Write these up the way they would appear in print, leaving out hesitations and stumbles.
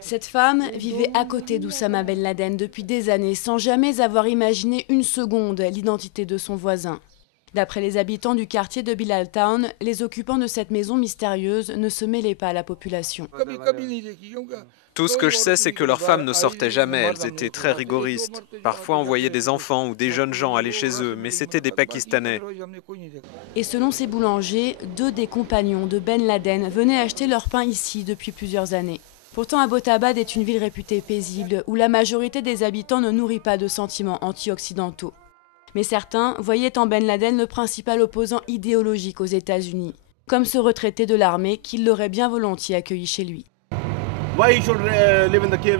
Cette femme vivait à côté d'Oussama Ben Laden depuis des années sans jamais avoir imaginé une seconde l'identité de son voisin. D'après les habitants du quartier de Bilal Town, les occupants de cette maison mystérieuse ne se mêlaient pas à la population. Tout ce que je sais, c'est que leurs femmes ne sortaient jamais, elles étaient très rigoristes. Parfois, on voyait des enfants ou des jeunes gens aller chez eux, mais c'était des Pakistanais. Et selon ces boulangers, 2 des compagnons de Ben Laden venaient acheter leur pain ici depuis plusieurs années. Pourtant, Abbottabad est une ville réputée paisible, où la majorité des habitants ne nourrit pas de sentiments anti-occidentaux. Mais certains voyaient en Ben Laden le principal opposant idéologique aux États-Unis, comme ce retraité de l'armée qu'il l'aurait bien volontiers accueilli chez lui.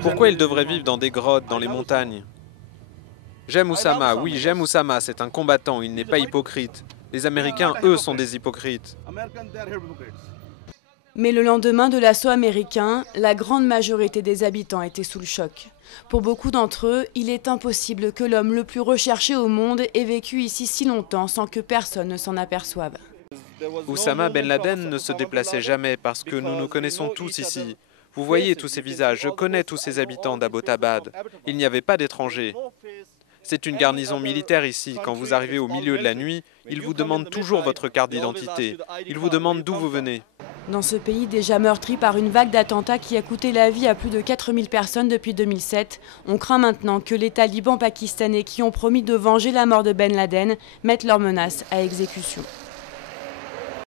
Pourquoi il devrait vivre dans des grottes, dans les montagnes? J'aime Oussama, oui, j'aime Oussama, c'est un combattant, il n'est pas hypocrite. Les Américains, eux, sont des hypocrites. Mais le lendemain de l'assaut américain, la grande majorité des habitants étaient sous le choc. Pour beaucoup d'entre eux, il est impossible que l'homme le plus recherché au monde ait vécu ici si longtemps sans que personne ne s'en aperçoive. Oussama Ben Laden ne se déplaçait jamais parce que nous nous connaissons tous ici. Vous voyez tous ces visages, je connais tous ces habitants d'Abbottabad. Il n'y avait pas d'étrangers. C'est une garnison militaire ici. Quand vous arrivez au milieu de la nuit, ils vous demandent toujours votre carte d'identité. Ils vous demandent d'où vous venez. Dans ce pays déjà meurtri par une vague d'attentats qui a coûté la vie à plus de 4000 personnes depuis 2007, on craint maintenant que les talibans pakistanais qui ont promis de venger la mort de Ben Laden mettent leurs menaces à exécution.